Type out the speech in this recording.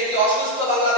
একটি অসুস্থ বাংলা